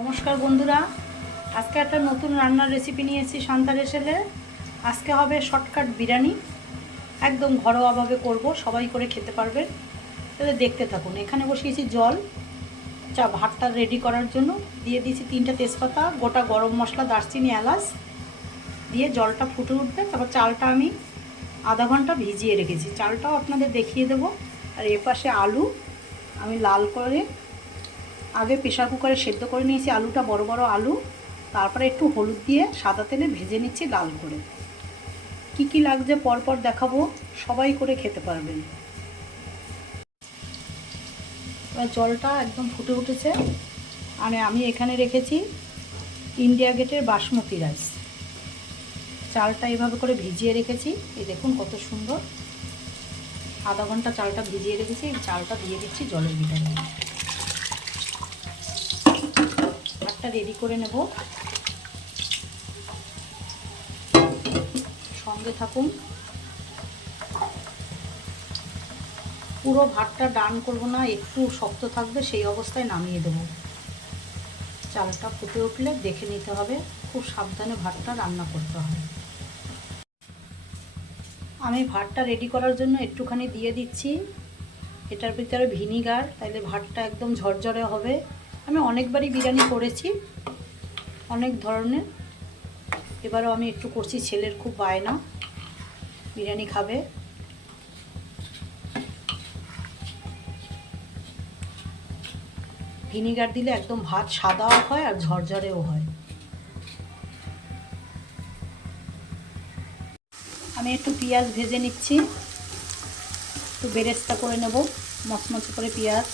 নমস্কার বন্ধুরা। আজকে একটা নতুন রান্নার রেসিপি নিয়ে এসেছি শান্তার এসেলে আজকে হবে শর্টকাট বিরিয়ানি। একদম ঘরোয়াভাবে করব, সবাই করে খেতে পারবেন তাহলে দেখতে থাকুন, এখানে বসিয়েছি জল। চা ভাতটা রেডি করার জন্য দিয়ে দিয়েছি তিনটে তেজপাতা, গোটা গরম মশলা, দারচিনি, এলাচ। দিয়ে জলটা ফুটে উঠবে, তারপর চালটা আমি আধা ঘণ্টা ভিজিয়ে রেখেছি। চালটাও আপনাদের দেখিয়ে দেবো। আর এ পাশে আলু, আমি লাল করে আগে প্রেশার কুকারে সেদ্ধ করে নিয়েছি আলুটা, বড় বড় আলু। তারপরে একটু হলুদ দিয়ে সাদা তেলে ভেজে নিচ্ছি লাল করে। কি কি লাগছে পরপর দেখাবো, সবাই করে খেতে পারবেন। এবার জলটা একদম ফুটে উঠেছে। আর আমি এখানে রেখেছি ইন্ডিয়া গেটের বাসমতি রাইস। চালটা এভাবে করে ভিজিয়ে রেখেছি। এই দেখুন কত সুন্দর। আধা ঘণ্টা চালটা ভিজিয়ে রেখেছি। চালটা দিয়ে দিচ্ছি জলের ভিতরে ভাতটা রেডি করে নেব। সঙ্গে থাকুন। পুরো ভাতটা ডান করব না, একটু শক্ত থাকবে, সেই অবস্থায় নামিয়ে দেব। চালটা ফুটে উঠলে দেখে নিতে হবে, খুব সাবধানে ভাতটা রান্না করতে হবে। আমি ভাতটা রেডি করার জন্য একটুখানি দিয়ে দিচ্ছি। এটার ভিতরে ভিনিগার, তাইলে ভাতটা একদম ঝরঝরে হবে। আমি অনেকবারই বিরিয়ানি করেছি, অনেক ধরনের। এবারও আমি একটু করছি, ছেলের খুব বায়না। বিরিয়ানি খাবে। ভিনিগার দিলে একদম ভাত সাদাও হয় আর ঝরঝরেও হয়। আমি একটু পেঁয়াজ ভেজে নিচ্ছি। একটু বেরেস্তা করে নেব, মচমচে করে পেঁয়াজ।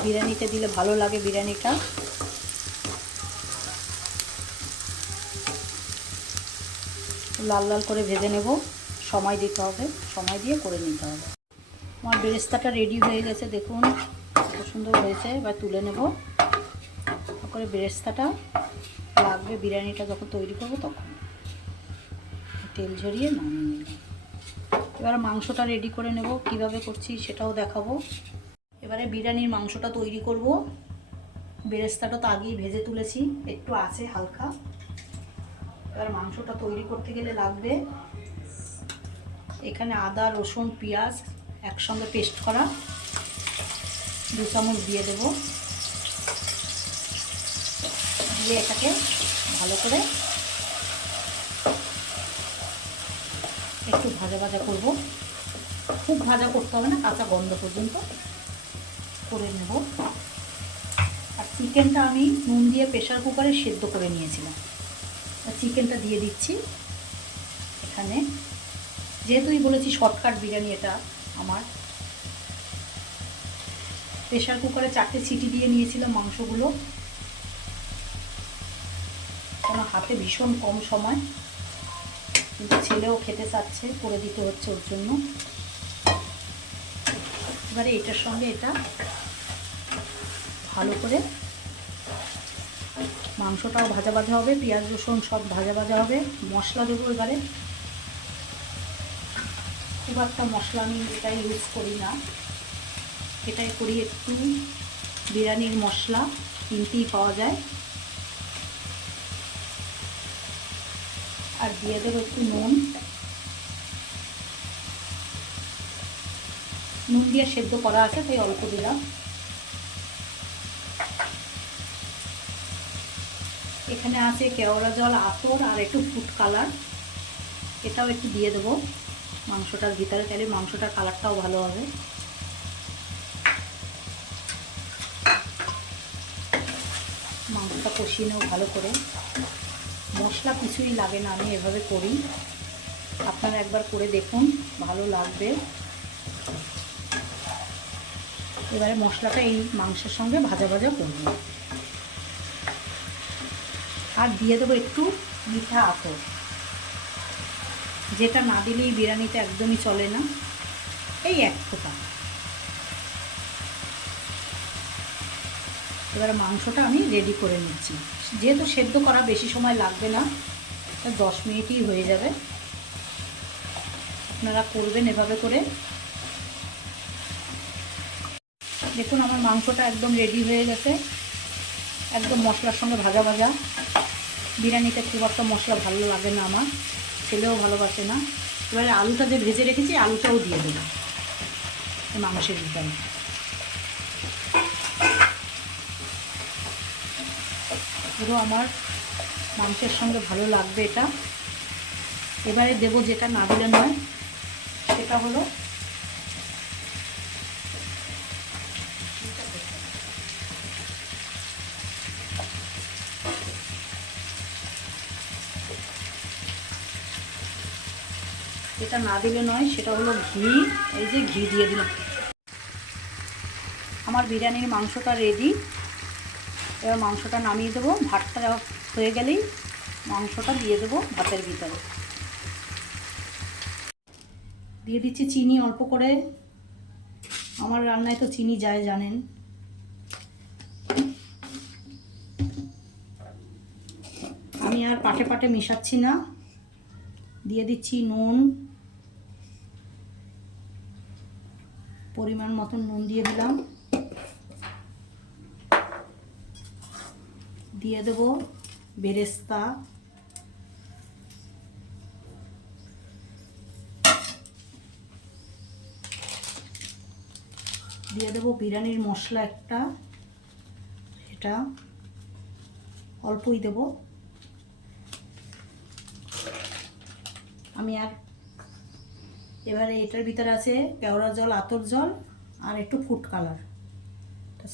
বিরিয়ানিতে দিলে ভালো লাগে বিরিয়ানিটা। লাল লাল করে ভেজে নেব। সময় দিতে হবে। সময় দিয়ে করে নিতে হবে। আমার বেরেস্তাটা রেডি হয়ে গেছে, দেখুন। সুন্দর হয়েছে। এবার তুলে নেব। করে বেরেস্তাটা লাগবে বিরিয়ানিটা যখন তৈরি করব তখন। তেল ঝরিয়ে নামিয়ে নিলাম। এবার মাংসটা রেডি করে নেব। কীভাবে করছি সেটাও দেখাবো। এবারে বিরিয়ানির মাংসটা তৈরি করব। বেরেস্তাটা তো আগেই ভেজে তুলেছি, একটু আছে হালকা। এবার মাংসটা তৈরি করতে গেলে লাগবে এখানে আদা, রসুন, পেঁয়াজ একসঙ্গে পেস্ট করা। দু চামচ দিয়ে দেব। দিয়ে এটাকে ভালো করে একটু ভাজা ভাজা করব। খুব ভাজা করতে হবে না, কাঁচা গন্ধ পর্যন্ত। করে নেব। আর চিকেনটা আমি নুন দিয়ে প্রেশার কুকারে সেদ্ধ করে নিয়েছিলাম। আর চিকেনটা দিয়ে দিচ্ছি এখানে। যেহেতুই বলেছি শর্টকাট বিরিয়ানি, এটা আমার। প্রেশার কুকারে চারটে সিটি দিয়ে নিয়েছিলাম মাংসগুলো। কেন হাতে ভীষণ কম সময়। কিন্তু ছেলেও খেতে চাচ্ছে, করে দিতে হচ্ছে ওর জন্য। এবারে এটার সঙ্গে এটা ভালো করে। মাংসটাও ভাজা ভাজা হবে, পেঁয়াজ, রসুন সব ভাজা ভাজা হবে। মশলা দেবো এবারে। খুব একটা মশলা আমি এটাই ইউজ করি না। এটাই করি একটু বিরিয়ানির মশলা কিনতেই পাওয়া যায়। আর দিয়ে দেবো একটু নুন। নুন দিয়ে সেদ্ধ করা আছে, তাই অল্প দিলাম। এখানে আছে কেওড়া জল, আতর আর একটু ফুড কালার এটাও একটু দিয়ে দেবো। মাংসটার ভিতরে তাহলে মাংসটার কালারটাও ভালো হবে। মাংসটা কষিয়ে নেব ভালো করে। মশলা কিছুই লাগে না, আমি এভাবে করি। আপনারা একবার করে দেখুন, ভালো লাগবে। এবারে মশলাটা এই মাংসের সঙ্গে ভাজা ভাজা করব। আর দিয়ে দেবো একটু মিঠা আতর। যেটা না দিলেই বিরিয়ানিতে একদমই চলে না। এই এক ফোঁটা। এবার মাংসটা আমি রেডি করে নিচ্ছি। যেহেতু সেদ্ধ করা বেশি সময় লাগবে না দশ মিনিটই হয়ে যাবে। আপনারা করবেন এভাবে করে। দেখুন আমার মাংসটা একদম রেডি হয়ে গেছে। একদম মশলার সঙ্গে ভাজা ভাজা। বিরিয়ানিতে খুব একটা মশলা ভালো লাগে না আমার। ছেলেও ভালোবাসে না। এবারে আলুটা যে ভেজে রেখেছি, আলুটাও দিয়ে দেবো। মাংসের ভিতরে। পুরো আমার মাংসের সঙ্গে ভালো লাগবে এটা। এবারে দেবো যেটা না দিলে নয়, সেটা হলো যেটা না দিলে নয়, সেটা হলো ঘি। এই যে ঘি দিয়ে দিলাম। আমার বিরিয়ানির মাংসটা রেডি এবার মাংসটা নামিয়ে দেবো। ভাতটা হয়ে গেলেই মাংসটা দিয়ে দেবো ভাতের ভিতরে। দিয়ে দিচ্ছি চিনি অল্প করে। আমার রান্নায় তো চিনি যায়, জানেন। আমি আর পাটে পাটে মেশাচ্ছি না। দিয়ে দিচ্ছি নুন। পরিমাণ মতন নুন দিয়ে দিলাম। দিয়ে দেব বেরেস্তা। দিয়ে দেব বিরিয়ানির মশলা একটা। এটা অল্পই দেব। আমি আর এবারে এটার ভিতরে আছে কেওড়া জল, আতর জল আর একটু ফুড কালার।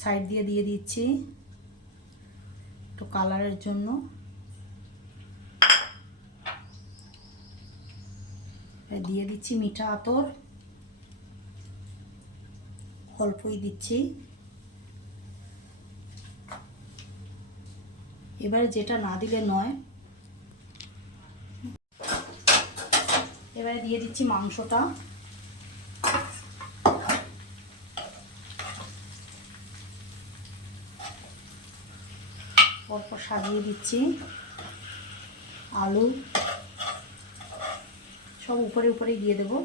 সাইড দিয়ে দিয়ে দিচ্ছি। একটু কালারের জন্য। দিয়ে দিচ্ছি মিঠা আতর। অল্পই দিচ্ছি। এবারে যেটা না দিলে নয় এবারে দিয়ে দিচ্ছি মাংসটা। পরপর সাজিয়ে দিচ্ছি আলু। সব উপরে উপরে দিয়ে দেবো।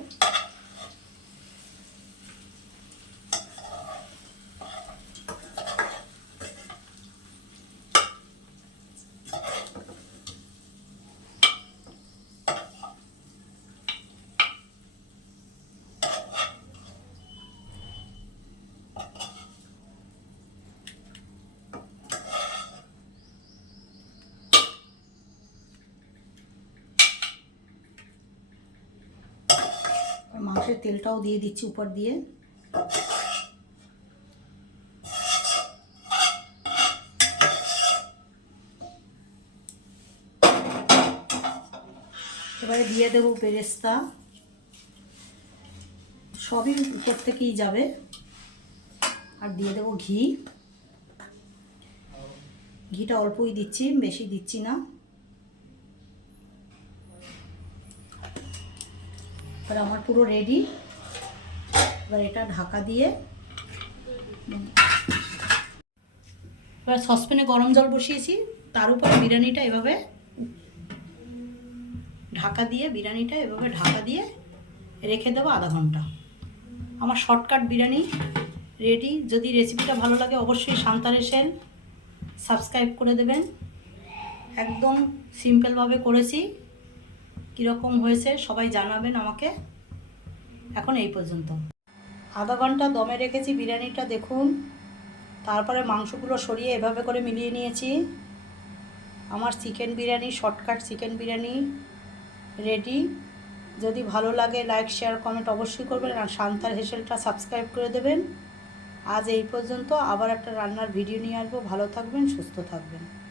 মাংসের তেলটাও দিয়ে দিচ্ছি উপর দিয়ে। এবারে দিয়ে দেবো বেরেস্তা সবই উপর থেকেই যাবে। আর দিয়ে দেবো ঘি। ঘিটা অল্পই দিচ্ছি, বেশি দিচ্ছি না। এবার আমার পুরো রেডি এবার এটা ঢাকা দিয়ে। এবার সসপ্যানে গরম জল বসিয়েছি। তার উপরে বিরিয়ানিটা এভাবে। ঢাকা দিয়ে বিরিয়ানিটা এভাবে ঢাকা দিয়ে রেখে দেবো আধা ঘণ্টা। আমার শর্টকাট বিরিয়ানি রেডি যদি রেসিপিটা ভালো লাগে অবশ্যই শান্তার সেন সাবস্ক্রাইব করে দেবেন। একদম সিম্পলভাবে করেছি। কীরকম হয়েছে সবাই জানাবেন আমাকে। এখন এই পর্যন্ত। আধা ঘণ্টা দমে রেখেছি বিরিয়ানিটা, দেখুন। তারপরে মাংসগুলো সরিয়ে এভাবে করে মিলিয়ে নিয়েছি। আমার chicken biryani, shortcut chicken biryani ready. যদি ভালো লাগে, লাইক, শেয়ার, কমেন্ট অবশ্যই করবেন আর শান্তার হেসেলটা সাবস্ক্রাইব করে দেবেন। আজ এই পর্যন্ত আবার একটা রান্নার ভিডিও নিয়ে আসব। ভালো থাকবেন, সুস্থ থাকবেন।